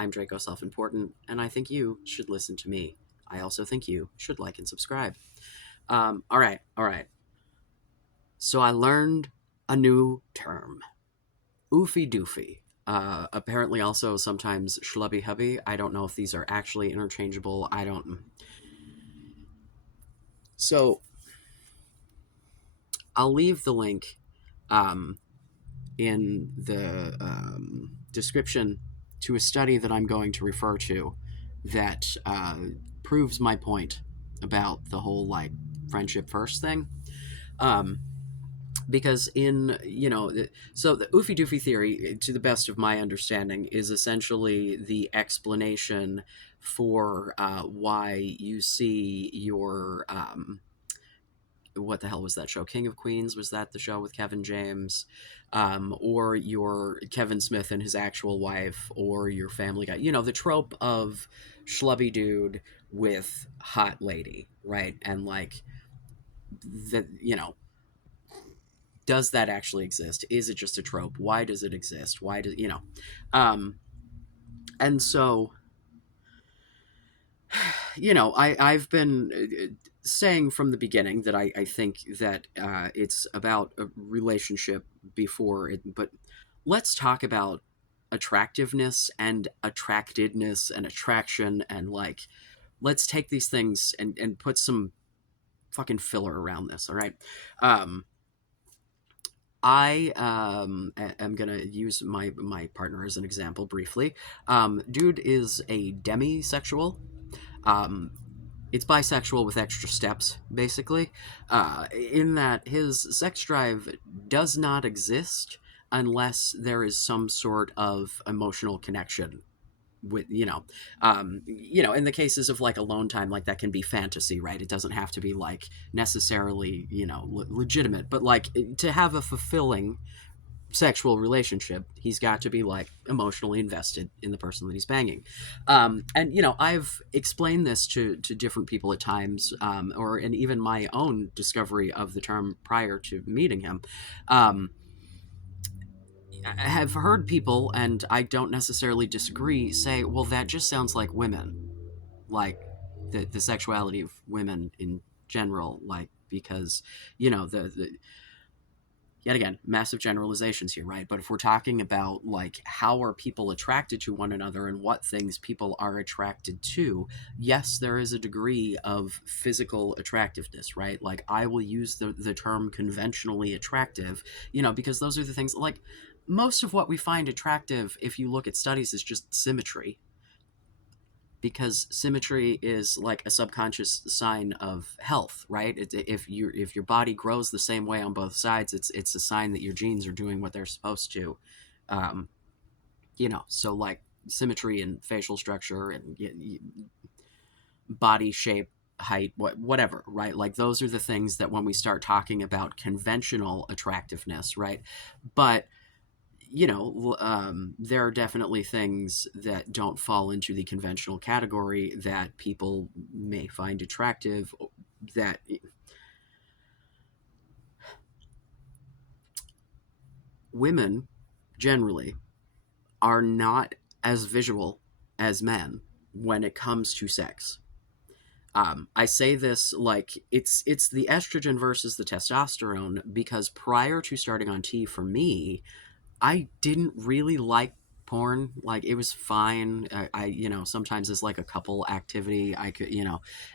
I'm Draco Self-Important, and I think you should listen to me. I also think you should like and subscribe. All right. So I learned a new term, Oofy Doofy. Apparently, also sometimes Schlubby Hubby. I don't know if these are actually interchangeable. I don't. So I'll leave the link um, in the description to a study that I'm going to refer to that proves my point about the whole like friendship first thing. Um, because so the Oofy Doofy theory, to the best of my understanding, is essentially the explanation for why you see your what the hell was that show? King of Queens, was that the show with Kevin James? Or your Kevin Smith and his actual wife, or your Family Guy. The trope of schlubby dude with hot lady, right? And like that, does that actually exist? Is it just a trope? Why does it exist? Why do Um, and so I've been saying from the beginning that I think that it's about a relationship before it, but let's talk about attractiveness and attractedness and attraction, and like let's take these things and put some fucking filler around this. All right. um I am gonna use my partner as an example briefly. Dude is a demisexual. um it's bisexual with extra steps, basically, in that his sex drive does not exist unless there is some sort of emotional connection with in the cases of like alone time, like that can be fantasy, right? It doesn't have to be like necessarily legitimate, but like to have a fulfilling sexual relationship, he's got to be like emotionally invested in the person that he's banging. And I've explained this to different people at times, and even my own discovery of the term prior to meeting him. I have heard people, and I don't necessarily disagree, say, well, that just sounds like women, like the sexuality of women in general, like because the yet again, massive generalizations here, right? But if we're talking about like how are people attracted to one another and what things people are attracted to, yes, there is a degree of physical attractiveness, right? Like I will use the term conventionally attractive, because those are the things like most of what we find attractive, if you look at studies, is just symmetry, because symmetry is like a subconscious sign of health, right? If your body grows the same way on both sides, it's a sign that your genes are doing what they're supposed to. um, so like symmetry and facial structure and body shape, height, whatever, right? Like those are the things that when we start talking about conventional attractiveness, right? But there are definitely things that don't fall into the conventional category that people may find attractive, that women generally are not as visual as men when it comes to sex. I say this like it's the estrogen versus the testosterone, because prior to starting on T, for me, I didn't really like porn. Like it was fine. Sometimes it's like a couple activity. I could,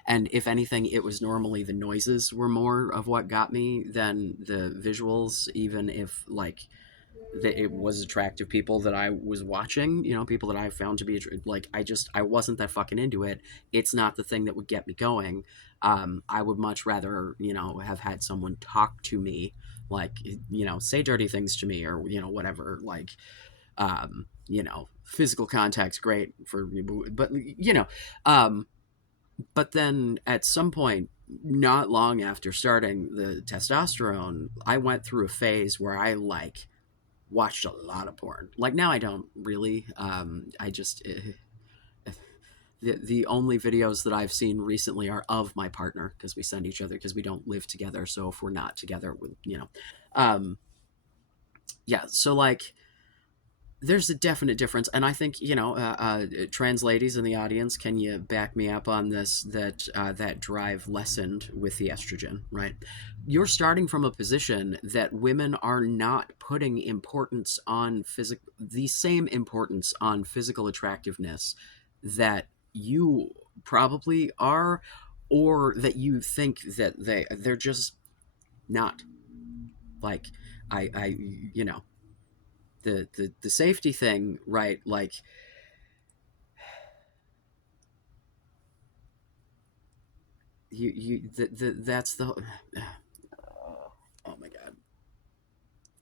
and if anything, it was normally the noises were more of what got me than the visuals. Even if like that it was attractive people that I was watching, people that I found to be like, I wasn't that fucking into it. It's not the thing that would get me going. I would much rather, have had someone talk to me, like, say dirty things to me, or whatever, like, physical contact's great for, but but then at some point, not long after starting the testosterone, I went through a phase where I like watched a lot of porn. Like now I don't really. I just the only videos that I've seen recently are of my partner, because we send each other, because we don't live together. So if we're not together, um, yeah. So like There's a definite difference, and I think, trans ladies in the audience, can you back me up on this? That that drive lessened with the estrogen, right? You're starting from a position that women are not putting importance on the same importance on physical attractiveness that you probably are, or that you think that they're just not. Like, I you know the safety thing, right? Like, that's the oh my god,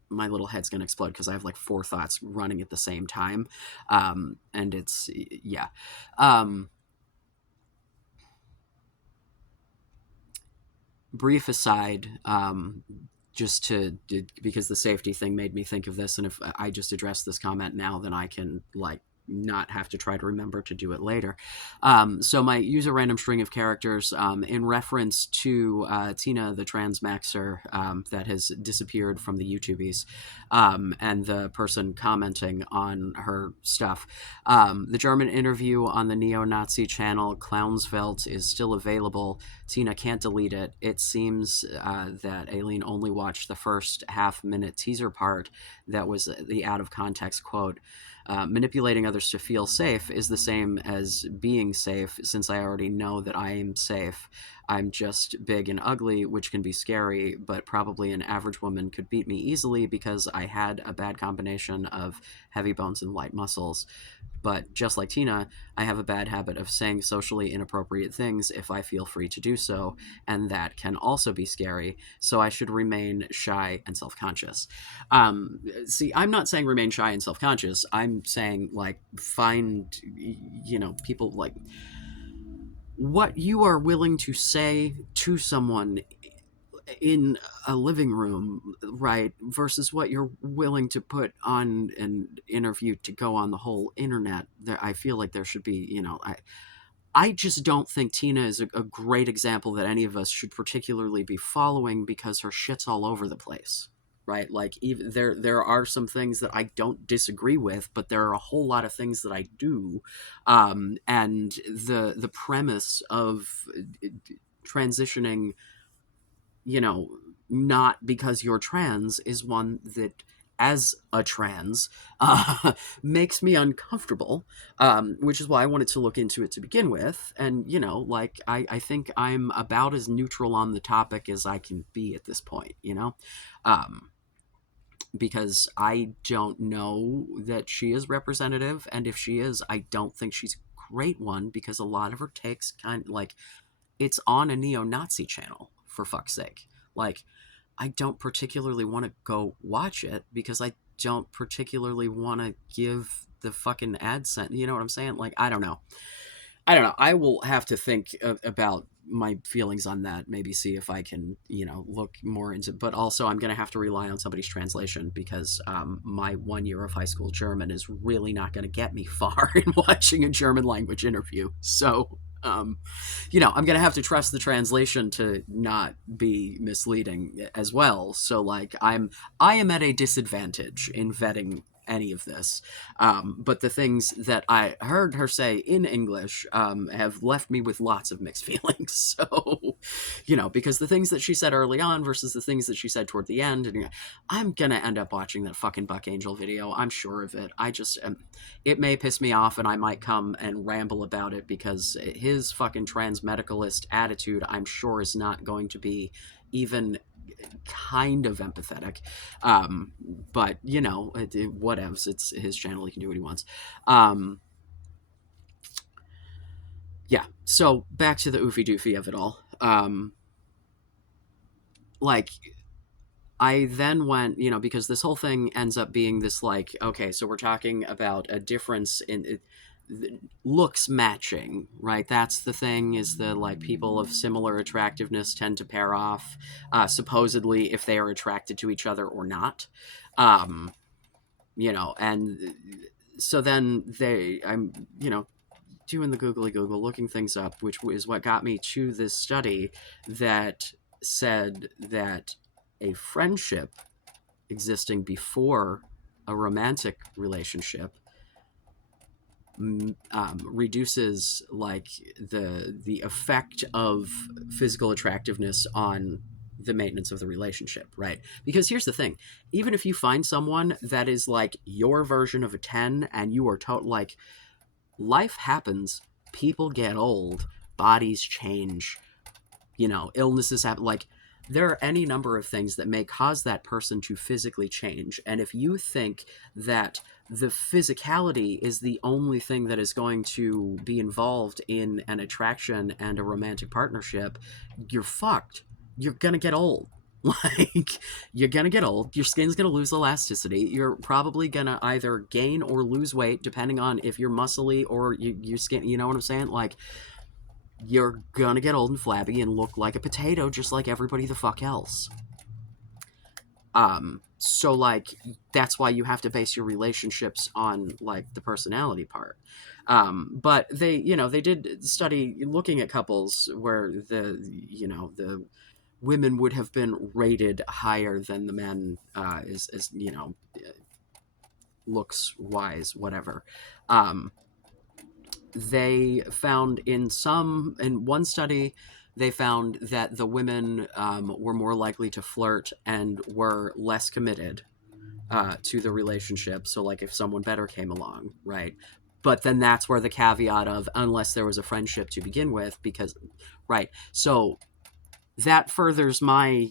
my little head's gonna explode because I have like four thoughts running at the same time. And it's, yeah. um Brief aside, just because the safety thing made me think of this, and if I just address this comment now, then I can, like, not have to try to remember to do it later. So my use a random string of characters in reference to Tina, the transmaxer, that has disappeared from the YouTubies, and the person commenting on her stuff. The German interview on the neo-Nazi channel Clownsvelt is still available. Tina can't delete it. It seems that Aileen only watched the first half-minute teaser part that was the out-of-context quote. Manipulating others to feel safe is the same as being safe, since I already know that I am safe. I'm just big and ugly, which can be scary, but probably an average woman could beat me easily because I had a bad combination of heavy bones and light muscles. But just like Tina, I have a bad habit of saying socially inappropriate things if I feel free to do so, and that can also be scary, so I should remain shy and self conscious. See, I'm not saying remain shy and self conscious. I'm saying, like, find, people, like, what you are willing to say to someone in a living room, right, versus what you're willing to put on an interview to go on the whole internet. There, I feel like there should be, I just don't think Tina is a great example that any of us should particularly be following, because her shit's all over the place, right? Like, even there are some things that I don't disagree with, but there are a whole lot of things that I do. And the premise of transitioning, not because you're trans, is one that, as a trans, makes me uncomfortable, which is why I wanted to look into it to begin with. And, like, I think I'm about as neutral on the topic as I can be at this point, um, because I don't know that she is representative. And if she is, I don't think she's a great one, because a lot of her takes kind of, like, it's on a neo-Nazi channel, for fuck's sake. Like, I don't particularly want to go watch it, because I don't particularly want to give the fucking AdSense. You know what I'm saying? Like, I don't know. I will have to think about my feelings on that. Maybe see if I can, look more into. But also, I'm going to have to rely on somebody's translation, because my 1 year of high school German is really not going to get me far in watching a German language interview. So, I'm going to have to trust the translation to not be misleading as well. So, like, I am at a disadvantage in vetting any of this. But the things that I heard her say in English have left me with lots of mixed feelings. So, because the things that she said early on versus the things that she said toward the end, and I'm gonna end up watching that fucking Buck Angel video. I'm sure of it. I just, it may piss me off, and I might come and ramble about it, because his fucking trans medicalist attitude, I'm sure, is not going to be even kind of empathetic. But, whatevs. It's his channel. He can do what he wants. Yeah. So back to the oofy doofy of it all. Like, I then went, because this whole thing ends up being this, like, okay, so we're talking about a difference in looks matching, right? That's the thing, is the, like, people of similar attractiveness tend to pair off, supposedly, if they are attracted to each other or not. Um, and so then I'm, doing the googly google, looking things up, which is what got me to this study that said that a friendship existing before a romantic relationship reduces like the effect of physical attractiveness on the maintenance of the relationship, right? Because here's the thing: even if you find someone that is like your version of a 10 and you are like, life happens, people get old, bodies change, illnesses happen. Like, there are any number of things that may cause that person to physically change. And if you think that the physicality is the only thing that is going to be involved in an attraction and a romantic partnership, you're fucked. You're gonna get old. Like, you're gonna get old. Your skin's gonna lose elasticity. You're probably gonna either gain or lose weight, depending on if you're muscly or your skin. You know what I'm saying? Like, you're gonna get old and flabby and look like a potato just like everybody the fuck else. So like, that's why you have to base your relationships on like the personality part. But they did study looking at couples where the women would have been rated higher than the men, as looks wise, whatever. They found in one study, they found that the women were more likely to flirt and were less committed to the relationship. So like, if someone better came along, right? But then that's where the caveat of unless there was a friendship to begin with, because, right. So that furthers my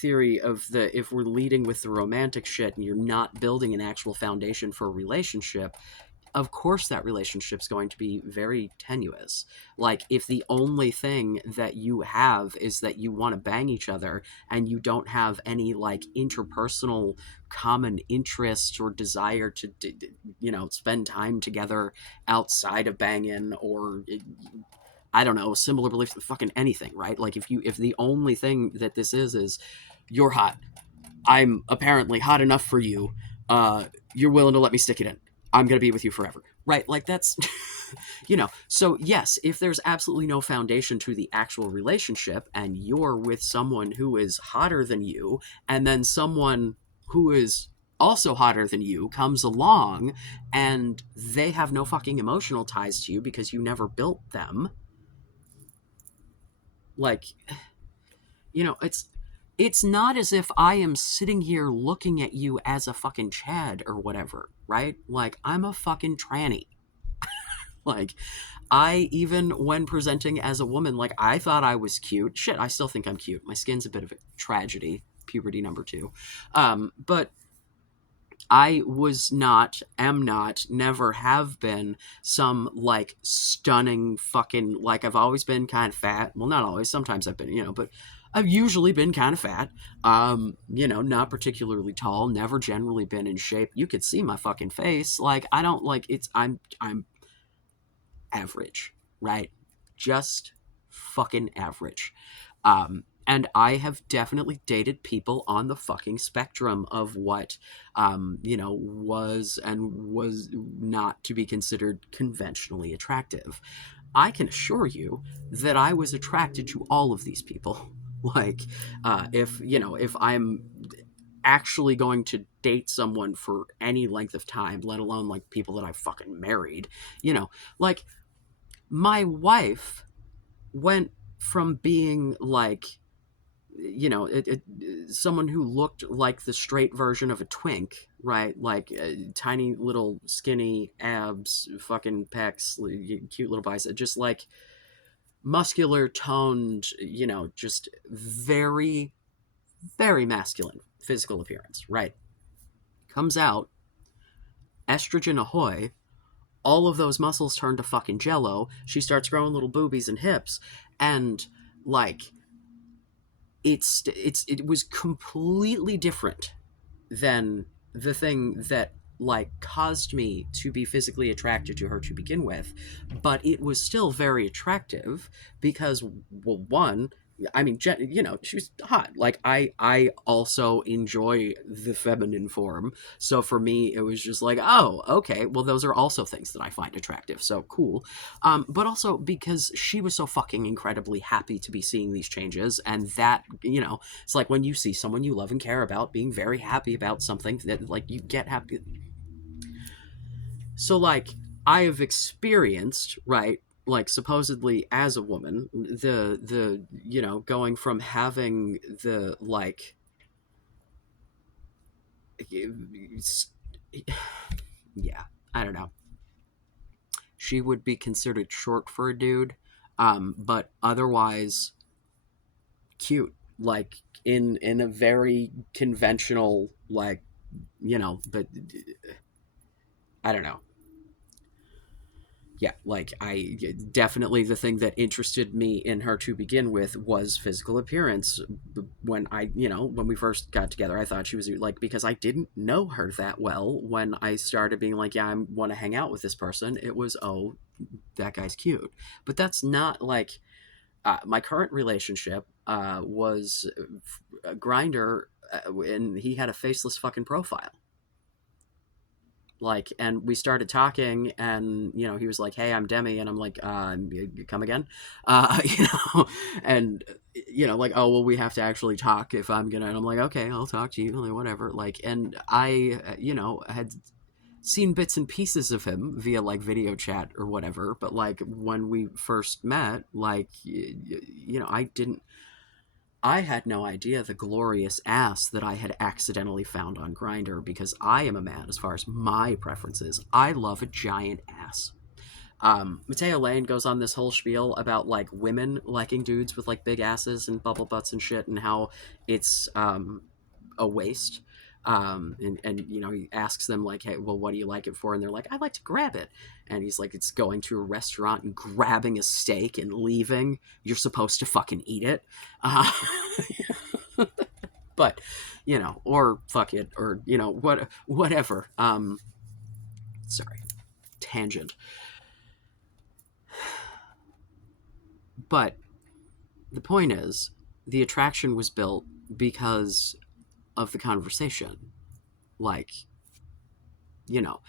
theory of if we're leading with the romantic shit and you're not building an actual foundation for a relationship, of course that relationship's going to be very tenuous. Like, if the only thing that you have is that you want to bang each other and you don't have any like interpersonal common interest or desire to spend time together outside of banging, or I don't know, similar beliefs, fucking anything, right? Like, if the only thing that this is you're hot, I'm apparently hot enough for you, you're willing to let me stick it in, I'm going to be with you forever. Right? Like, that's, So, yes, if there's absolutely no foundation to the actual relationship and you're with someone who is hotter than you, and then someone who is also hotter than you comes along and they have no fucking emotional ties to you because you never built them, like, it's not as if I am sitting here looking at you as a fucking Chad or whatever, right? Like, I'm a fucking tranny. Like, even when presenting as a woman, like, I thought I was cute. Shit, I still think I'm cute. My skin's a bit of a tragedy. Puberty number 2. But I was not, am not, never have been some like stunning fucking, like, I've always been kind of fat. Well, not always. Sometimes I've been, but I've usually been kind of fat. Not particularly tall, never generally been in shape. You could see my fucking face. Like, I don't like I'm average, right? Just fucking average. And I have definitely dated people on the fucking spectrum of what, was and was not to be considered conventionally attractive. I can assure you that I was attracted to all of these people. Like, if I'm actually going to date someone for any length of time, let alone like people that I fucking married, like, my wife went from being like, someone who looked like the straight version of a twink, right? Like, tiny little skinny abs, fucking pecs, cute little biceps, just like muscular toned, just very, very masculine physical appearance, right? Comes out, estrogen ahoy, all of those muscles turn to fucking jello. She starts growing little boobies and hips, and like, it was completely different than the thing that like caused me to be physically attracted to her to begin with. But it was still very attractive because, well, one, I mean, you know, she's hot. Like I also enjoy the feminine form. So for me, it was just like, oh, okay. Well, those are also things that I find attractive. So cool. But also because she was so fucking incredibly happy to be seeing these changes, and that, you know, it's like when you see someone you love and care about being very happy about something that like you get happy. So like I have experienced, right, like supposedly as a woman, the you know, going from having the like yeah, I don't know. She would be considered short for a dude, but otherwise cute, like in a very conventional, like, you know, but I don't know. Yeah, like I definitely, the thing that interested me in her to begin with was physical appearance. When I, you know, when we first got together, I thought she was like, because I didn't know her that well. When I started being like, yeah, I want to hang out with this person, it was, oh, that guy's cute. But that's not like my current relationship was a grinder, and he had a faceless fucking profile. Like, and we started talking, and you know, he was like, hey, I'm Demi, and I'm like, you come again, you know, and you know, like, oh well, we have to actually talk if I'm gonna, and I'm like, okay, I'll talk to you, like, whatever. Like, and I, you know, had seen bits and pieces of him via like video chat or whatever, but like when we first met, like, you know, I had no idea the glorious ass that I had accidentally found on Grinder, because I am a man as far as my preferences. I love a giant ass. Mateo Lane goes on this whole spiel about like women liking dudes with like big asses and bubble butts and shit, and how it's a waste. And you know, he asks them like, hey, well, what do you like it for? And they're like, I like to grab it. And he's like, it's going to a restaurant and grabbing a steak and leaving. You're supposed to fucking eat it. uh, but you know, or fuck it, or you know, whatever. Sorry, tangent. But the point is, the attraction was built because of the conversation. Like, you know,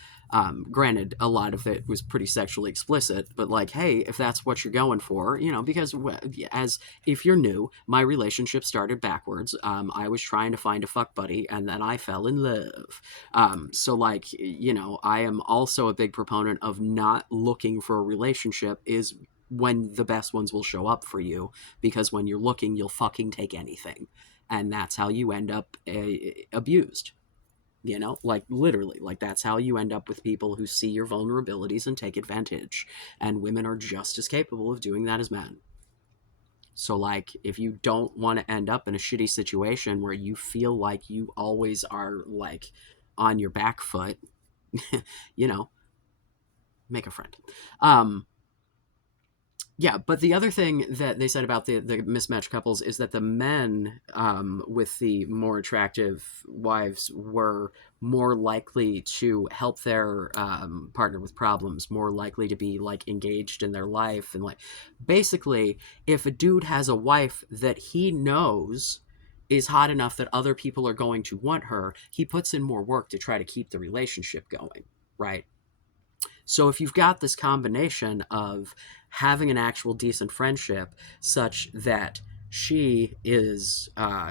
granted, a lot of it was pretty sexually explicit, but like, hey, if that's what you're going for, you know, because as if you're new, my relationship started backwards. I was trying to find a fuck buddy, and then I fell in love. So like, you know, I am also a big proponent of not looking for a relationship is when the best ones will show up for you, because when you're looking, you'll fucking take anything, and that's how you end up abused. You know, like literally, like that's how you end up with people who see your vulnerabilities and take advantage. And women are just as capable of doing that as men. So, like, if you don't want to end up in a shitty situation where you feel like you always are like on your back foot, you know, make a friend. Um, Yeah, but the other thing that they said about the mismatched couples is that the men with the more attractive wives were more likely to help their partner with problems, more likely to be like engaged in their life, and like basically, if a dude has a wife that he knows is hot enough that other people are going to want her, he puts in more work to try to keep the relationship going, right? So if you've got this combination of having an actual decent friendship such that she is,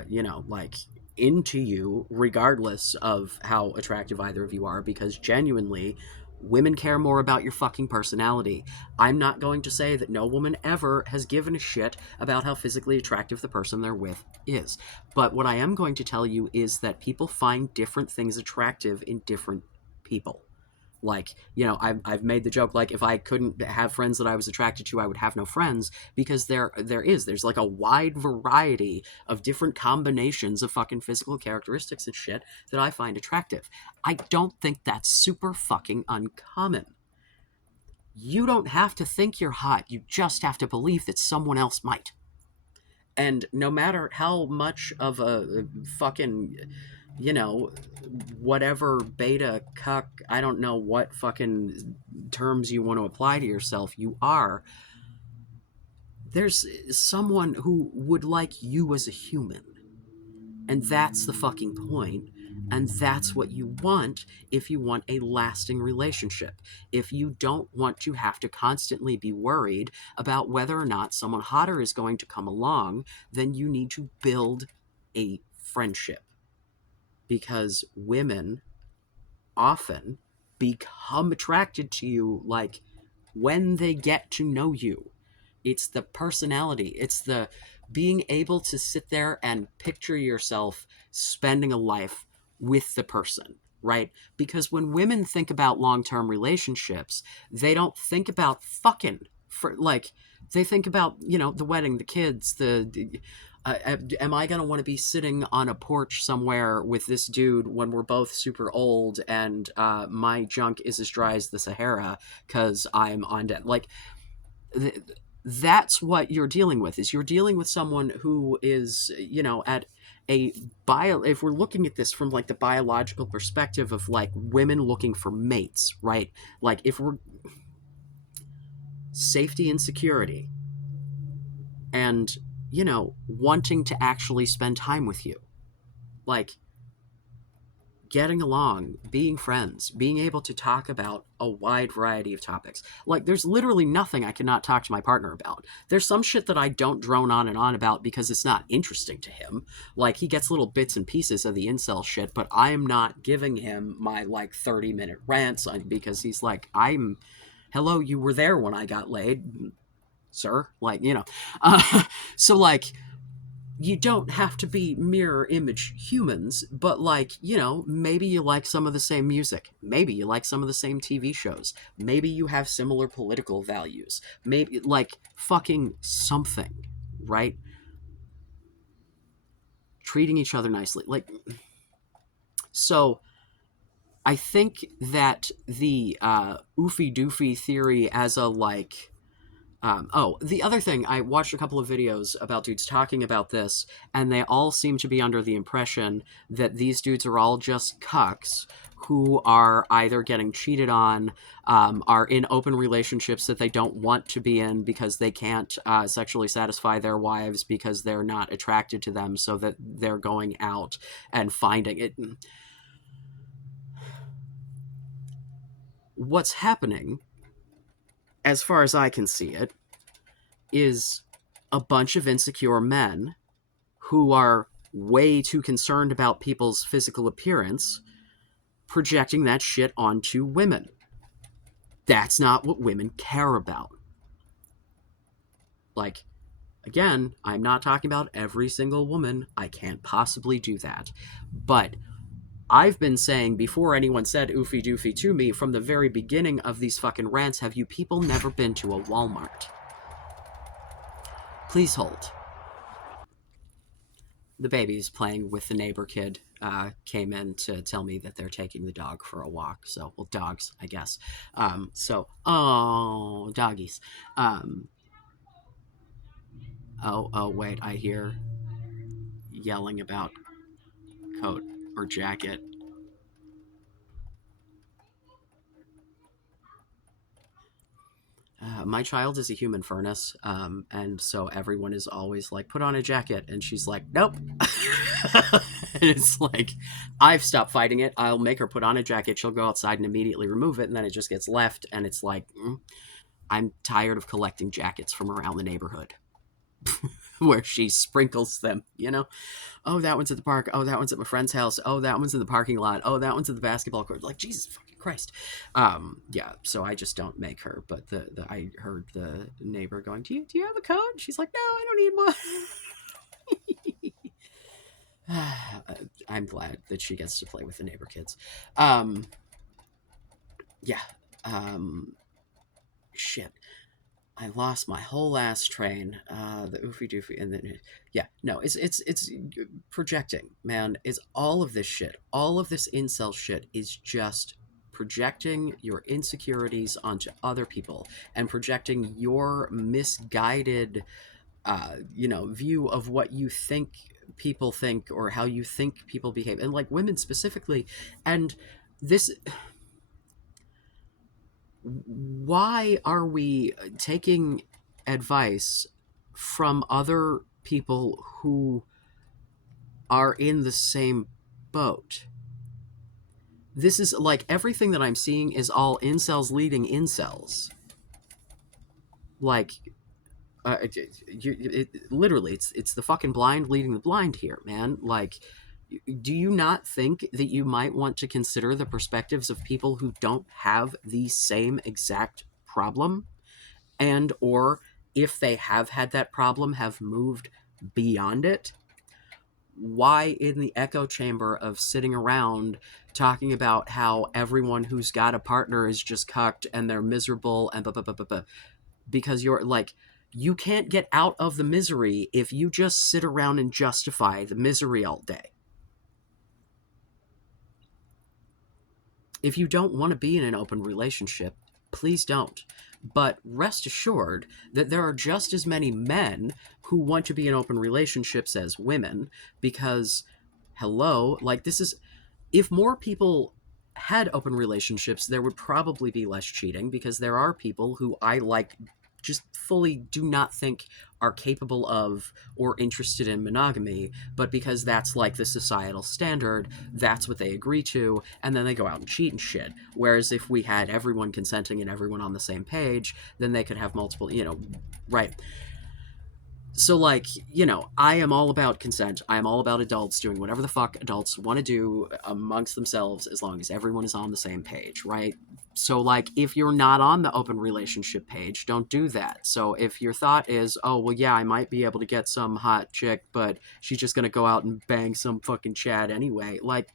you know, like into you regardless of how attractive either of you are, because genuinely, women care more about your fucking personality. I'm not going to say that no woman ever has given a shit about how physically attractive the person they're with is. But what I am going to tell you is that people find different things attractive in different people. Like, you know, I've made the joke, like, if I couldn't have friends that I was attracted to, I would have no friends, because there's like a wide variety of different combinations of fucking physical characteristics and shit that I find attractive. I don't think that's super fucking uncommon. You don't have to think you're hot, you just have to believe that someone else might. And no matter how much of a fucking, you know, whatever beta cuck, I don't know what fucking terms you want to apply to yourself, you are, There's someone who would like you as a human. And that's the fucking point. And that's what you want if you want a lasting relationship. If you don't want to have to constantly be worried about whether or not someone hotter is going to come along, then you need to build a friendship. Because women often become attracted to you like when they get to know you. It's the personality, it's the being able to sit there and picture yourself spending a life with the person, right? Because when women think about long-term relationships, they don't think about fucking for like they think about, the wedding, the kids, am I going to want to be sitting on a porch somewhere with this dude when we're both super old and my junk is as dry as the Sahara because I'm on debt? Like, th- that's what you're dealing with, is you're dealing with someone who is, at a if we're looking at this from like the biological perspective of like women looking for mates, right? Like if we're safety and security and, wanting to actually spend time with you, like getting along, being friends, being able to talk about a wide variety of topics. Like, there's literally nothing I cannot talk to my partner about. There's some shit that I don't drone on and on about because it's not interesting to him. Like, he gets little bits and pieces of the incel shit, but I'm not giving him my, like, 30-minute rants because he's like, hello, you were there when I got laid, sir. Like, so, like, you don't have to be mirror image humans, but like, maybe you like some of the same music. Maybe you like some of the same TV shows. Maybe you have similar political values. Maybe like fucking something, right? Treating each other nicely. Like, so I think that the Oofy Doofy theory as a like, the other thing, I watched a couple of videos about dudes talking about this, and they all seem to be under the impression that these dudes are all just cucks who are either getting cheated on, are in open relationships that they don't want to be in because they can't sexually satisfy their wives because they're not attracted to them, so that they're going out and finding it. What's happening, as far as I can see it, is a bunch of insecure men who are way too concerned about people's physical appearance projecting that shit onto women. That's not what women care about. Like, again, I'm not talking about every single woman. I can't possibly do that. But I've been saying before anyone said oofy doofy to me from the very beginning of these fucking rants, have you people never been to a Walmart? Please hold. The baby's playing with the neighbor kid, came in to tell me that they're taking the dog for a walk. So, well, dogs, I guess. Oh, doggies. Um, oh, wait, I hear yelling about coat or jacket. My child is a human furnace, and so everyone is always like, put on a jacket, and she's like, nope. And it's like, I've stopped fighting it. I'll make her put on a jacket. She'll go outside and immediately remove it, and then it just gets left, and it's like, I'm tired of collecting jackets from around the neighborhood where she sprinkles them, Oh, that one's at the park. Oh, that one's at my friend's house. Oh, that one's in the parking lot. Oh, that one's at the basketball court. Like, Jesus fucking Christ. Yeah, so I just don't make her. But I heard the neighbor going, do you have a coat? She's like, no, I don't need one. I'm glad that she gets to play with the neighbor kids. Yeah. Shit. I lost my whole ass train. The oofy doofy, and then yeah, no, it's projecting, man. It's all of this shit. All of this incel shit is just projecting your insecurities onto other people and projecting your misguided, view of what you think people think or how you think people behave, and like women specifically, and this why are we taking advice from other people who are in the same boat. This is like everything that I'm seeing is all incels leading incels. Like, literally, it's the fucking blind leading the blind here, man. Like, do you not think that you might want to consider the perspectives of people who don't have the same exact problem, and or if they have had that problem, have moved beyond it? Why in the echo chamber of sitting around talking about how everyone who's got a partner is just cucked and they're miserable and blah, blah, blah, blah, blah? Because you're like, you can't get out of the misery if you just sit around and justify the misery all day. If you don't want to be in an open relationship, please don't. But rest assured that there are just as many men who want to be in open relationships as women, because, hello, like, this is, if more people had open relationships, there would probably be less cheating, because there are people who I like just fully do not think are capable of or interested in monogamy, but because that's like the societal standard, that's what they agree to, and then they go out and cheat and shit. Whereas if we had everyone consenting and everyone on the same page, then they could have multiple, right? So, like, I am all about consent. I am all about adults doing whatever the fuck adults want to do amongst themselves, as long as everyone is on the same page, right? So, like, if you're not on the open relationship page, don't do that. So if your thought is, oh, well, yeah, I might be able to get some hot chick, but she's just gonna go out and bang some fucking Chad anyway, like,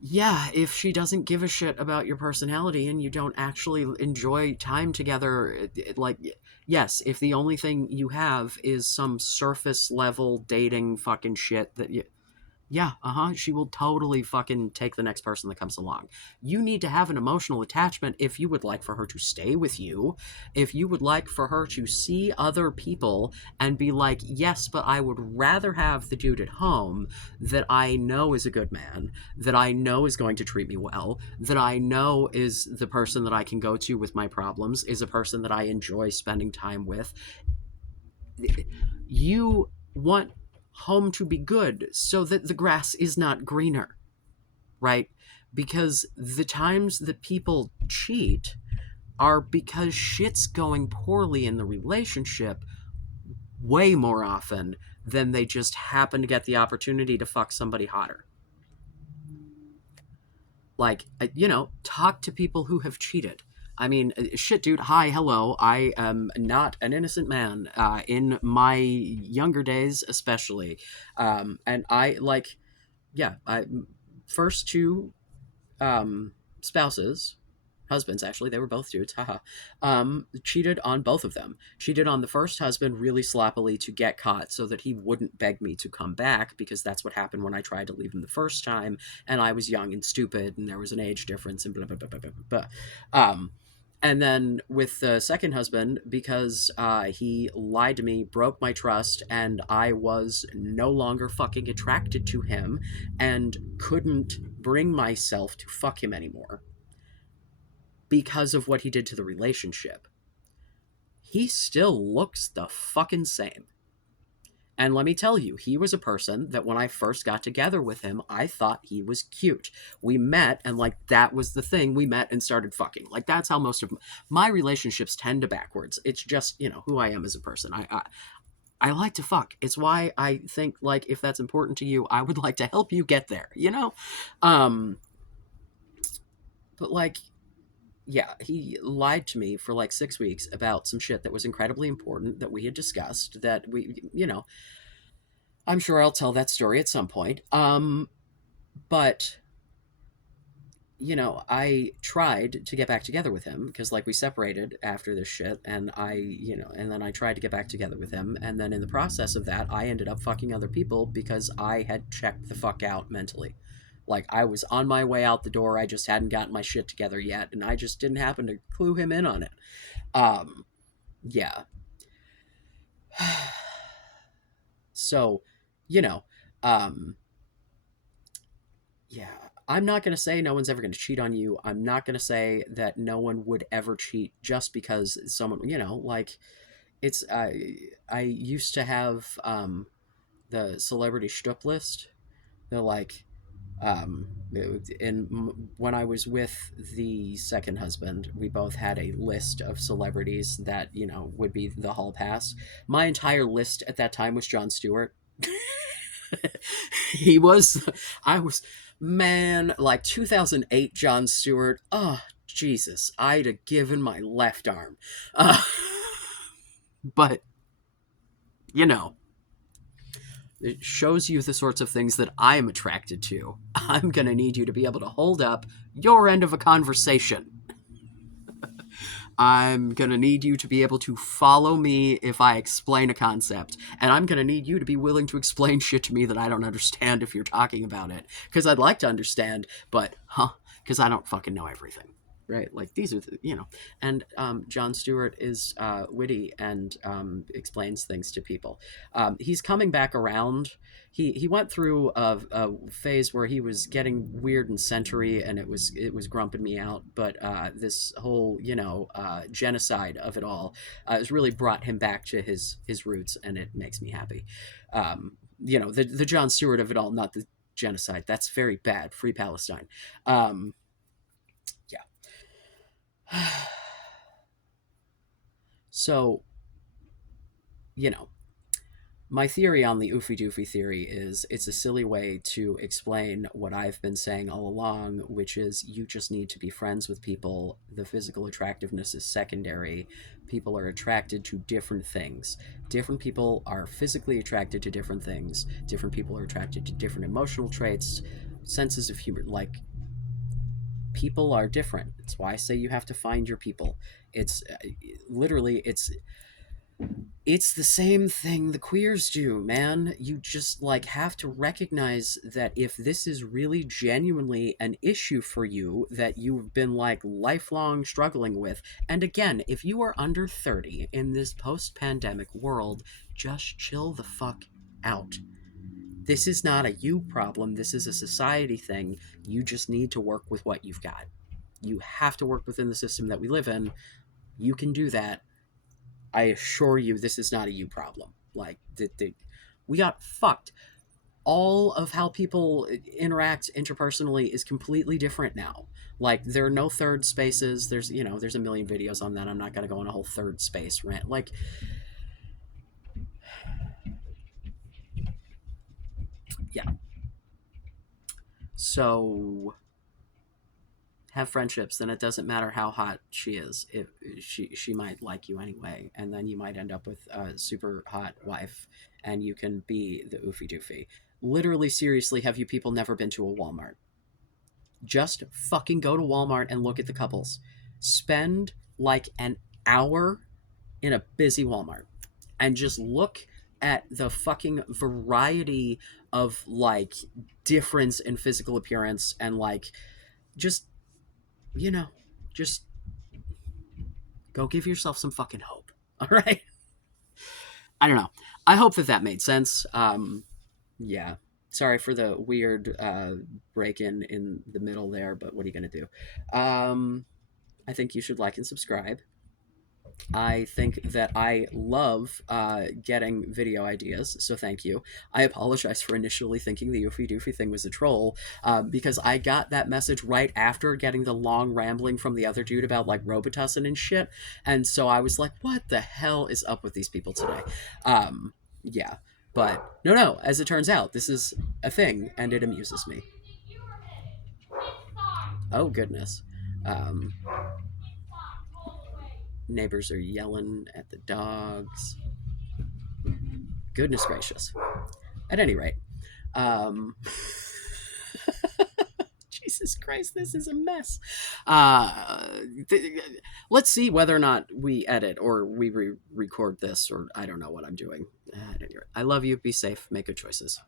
yeah, if she doesn't give a shit about your personality and you don't actually enjoy time together, like, yes, if the only thing you have is some surface level dating fucking shit that you, yeah, she will totally fucking take the next person that comes along. You need to have an emotional attachment if you would like for her to stay with you, if you would like for her to see other people and be like, yes, but I would rather have the dude at home that I know is a good man, that I know is going to treat me well, that I know is the person that I can go to with my problems, is a person that I enjoy spending time with. You want home to be good so that the grass is not greener, right? Because the times that people cheat are because shit's going poorly in the relationship way more often than they just happen to get the opportunity to fuck somebody hotter. Like, talk to people who have cheated. I mean, shit, dude. Hi, hello. I am not an innocent man. In my younger days, especially, and I like, yeah, I first two spouses, husbands actually, they were both dudes, haha, cheated on both of them. Cheated on the first husband really sloppily to get caught so that he wouldn't beg me to come back, because that's what happened when I tried to leave him the first time, and I was young and stupid, and there was an age difference, and blah, blah, blah, blah, blah, blah. And then with the second husband, because he lied to me, broke my trust, and I was no longer fucking attracted to him and couldn't bring myself to fuck him anymore because of what he did to the relationship. He still looks the fucking same. And let me tell you, he was a person that when I first got together with him, I thought he was cute. We met, and like, that was the thing. We met and started fucking. Like, that's how most of my relationships tend to backwards. It's just, who I am as a person. I like to fuck. It's why I think, like, if that's important to you, I would like to help you get there, But, like, yeah, he lied to me for like 6 weeks about some shit that was incredibly important that we had discussed, that I'm sure I'll tell that story at some point. But I tried to get back together with him because, like, we separated after this shit, and and then I tried to get back together with him, and then in the process of that, I ended up fucking other people because I had checked the fuck out mentally. Like, I was on my way out the door, I just hadn't gotten my shit together yet, and I just didn't happen to clue him in on it. Um, yeah. So, you know, um, yeah. I'm not going to say no one's ever going to cheat on you. I'm not going to say that no one would ever cheat just because someone, like it's I used to have the celebrity shtup list. They're like when I was with the second husband, we both had a list of celebrities that would be the hall pass. My entire list at that time was Jon Stewart. he was, I was, man, like 2008 Jon Stewart. Oh Jesus, I'd have given my left arm. Uh, but you know, it shows you the sorts of things that I am attracted to. I'm going to need you to be able to hold up your end of a conversation. I'm going to need you to be able to follow me if I explain a concept. And I'm going to need you to be willing to explain shit to me that I don't understand if you're talking about it. Because I'd like to understand, but, because I don't fucking know everything. Right? Like, these are and Jon Stewart is witty and explains things to people. He's coming back around. He went through a phase where he was getting weird and century, and it was grumping me out. But this whole genocide of it all has really brought him back to his roots, and it makes me happy. The Jon Stewart of it all, not the genocide. That's very bad. Free Palestine. Yeah. So, you know, my theory on the Oofy Doofy theory is it's a silly way to explain what I've been saying all along, which is you just need to be friends with people. The physical attractiveness is secondary. People are attracted to different things. Different people are physically attracted to different things. Different people are attracted to different emotional traits, senses of humor. Like, people are different. It's why I say you have to find your people. It's literally it's the same thing the queers do, man. You just like have to recognize that if this is really genuinely an issue for you that you've been like lifelong struggling with, and again, if you are under 30 in this post-pandemic world, just chill the fuck out. This is not a you problem, this is a society thing. You just need to work with what you've got. You have to work within the system that we live in. You can do that. I assure you, this is not a you problem. Like, we got fucked. All of how people interact interpersonally is completely different now. Like, there are no third spaces. There's a million videos on that. I'm not going to go on a whole third space rant. Like, yeah. So have friendships, then it doesn't matter how hot she is. If she might like you anyway, and then you might end up with a super hot wife, and you can be the oofy doofy. Literally, seriously, have you people never been to a Walmart? Just fucking go to Walmart and look at the couples. Spend like an hour in a busy Walmart and just look at the fucking variety of like difference in physical appearance and like just you know, just go give yourself some fucking hope. All right. I don't know. I hope that made sense. Yeah. Sorry for the weird break in the middle there, but what are you gonna do? I think you should like and subscribe. I think that I love getting video ideas, so thank you. I apologize for initially thinking the Oofy Doofy thing was a troll, because I got that message right after getting the long rambling from the other dude about like Robitussin and shit, and so I was like, what the hell is up with these people today? Yeah, but no, as it turns out, this is a thing, and it amuses me. Oh, goodness. Um, Neighbors are yelling at the dogs. Goodness gracious. At any rate, um, Jesus Christ, this is a mess. Let's see whether or not we edit or we record this, or I don't know what I'm doing. At any rate, I love you. Be safe. Make good choices.